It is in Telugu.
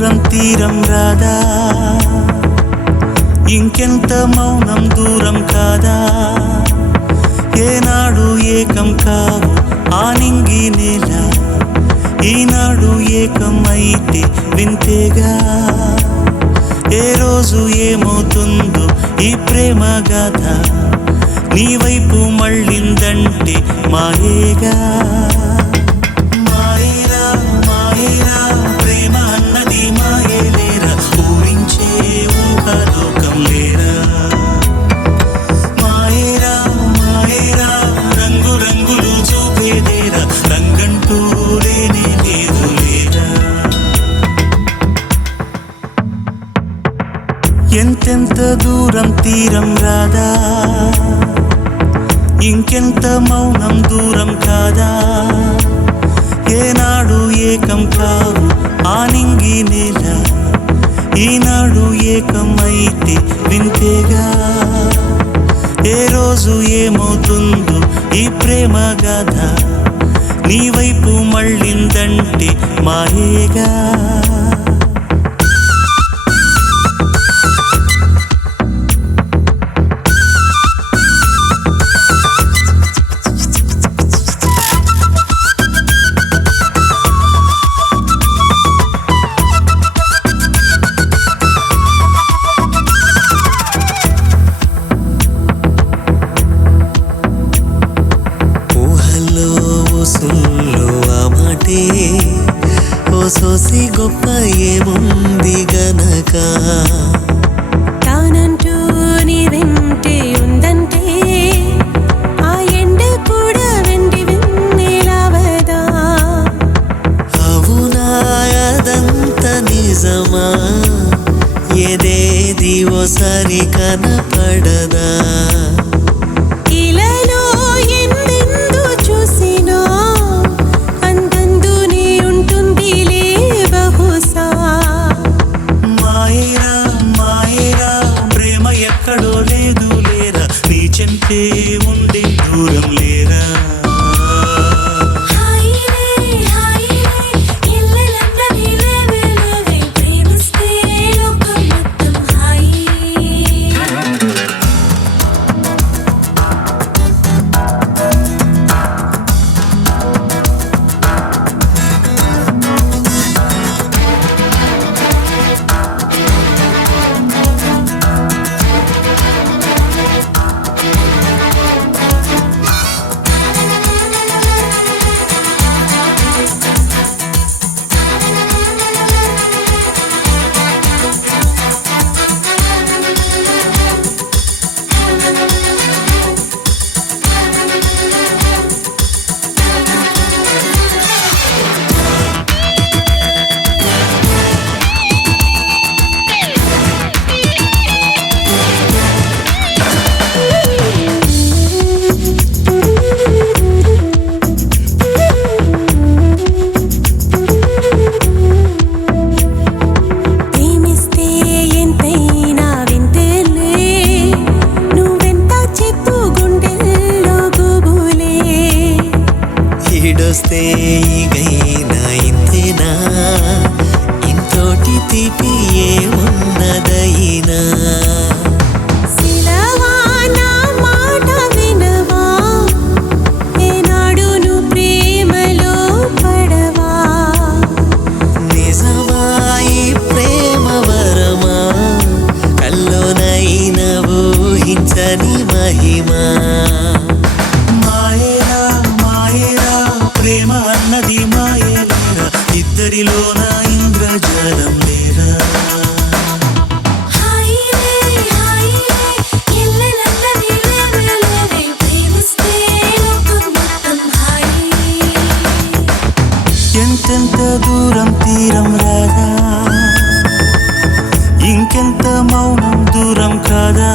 దూరం తీరం రాదా? ఇంకెంత మౌనం దూరం కాదా? ఏనాడు ఏకం కావు ఆనింగి నేల ఈనాడు ఏకం అయితే వింతేగా? ఏ రోజు ఏమవుతుందో ఈ ప్రేమ గాథ నీ వైపు మళ్ళిందంటే మాయేగా? మాయేరా మాయేరా. ఎంతెంత దూరం తీరం రాదా ఇంకెంత మౌనం దూరం కాదా ఏనాడు ఏకం కావు ఆనింగి నేల ఈనాడు ఏకం అయితే వింతేగా ఏ రోజు ఏమవుతుందో ఈ ప్రేమ గాథ నీ వైపు మళ్ళిందంటే మాయేగా సోసి గొప్ప ఏముంది గనక? తానంటూ నీ వెంటే ఉందంటే ఆ ఎండ కూడా వెండి వెన్నెలవదా? అవునా అదంత నిజమా? ఏదేది ఓసారి కనపడదా? నీ చెంతే దూరం లేరా ఈడొస్తే ఈగైనా ఇంతేనా? ఇంతోటి తీపి ఏమున్నదైనా శిలవా ప్రేమ అన్నది మాయేరా ఇద్దరిలోన ఇంద్రజాలం లేరా ఎంతెంత దూరం తీరం రాదా ఇంకెంత మౌనం దూరం కాదా